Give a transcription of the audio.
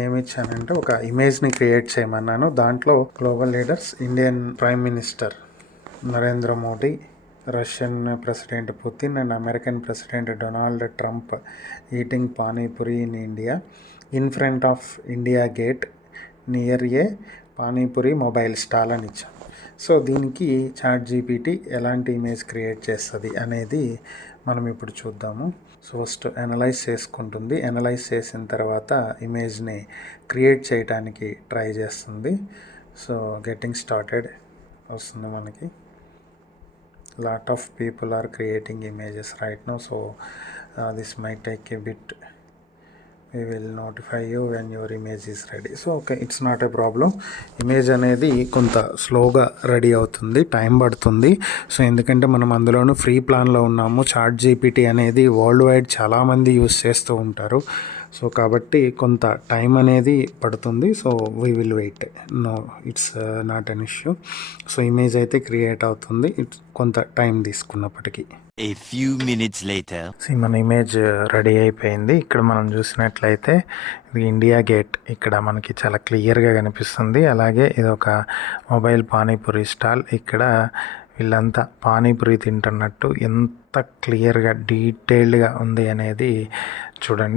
ఏమిచ్చానంటే ఒక ఇమేజ్ని క్రియేట్ చేయమన్నాను. దాంట్లో global leaders, Indian prime minister Narendra Modi, Russian president Putin and American president Donald Trump eating panipuri in India in front of India gate near a panipuri mobile stall అని ఇచ్చాను. So దీనికి ChatGPT ఎలాంటి image create చేస్తుంది అనేది మనం ఇప్పుడు చూద్దాము. సో ఫస్ట్ అనలైజ్ చేసుకుంటుంది. అనలైజ్ చేసిన తర్వాత ఇమేజ్ని క్రియేట్ చేయడానికి ట్రై చేస్తుంది. సో గెట్టింగ్ స్టార్టెడ్ వస్తుంది మనకి. Lot of people are creating images right now. So this might take a bit. we will notify you when your image is ready. So okay, it's not a problem. Image అనేది కొంత స్లోగా ready అవుతుంది, time పడుతుంది. So ఎందుకంటే మనం అందులోనూ free ప్లాన్లో ఉన్నాము. ChatGPT అనేది వరల్డ్ వైడ్ చాలామంది యూస్ చేస్తూ ఉంటారు. సో కాబట్టి కొంత టైం అనేది పడుతుంది. So we will wait. No, it's not an issue. So image అయితే క్రియేట్ అవుతుంది, ఇట్స్ కొంత టైం తీసుకున్నప్పటికీ. A few minutes later. మన ఇమేజ్ రెడీ అయిపోయింది. ఇక్కడ మనం చూసినట్లయితే ఇది ఇండియా గేట్ ఇక్కడ మనకి చాలా క్లియర్గా కనిపిస్తుంది. అలాగే ఇది ఒక మొబైల్ పానీపూరి స్టాల్. ఇక్కడ వీళ్ళంతా పానీపూరి తింటున్నట్టు ఎంత క్లియర్గా డీటెయిల్డ్గా ఉంది అనేది చూడండి.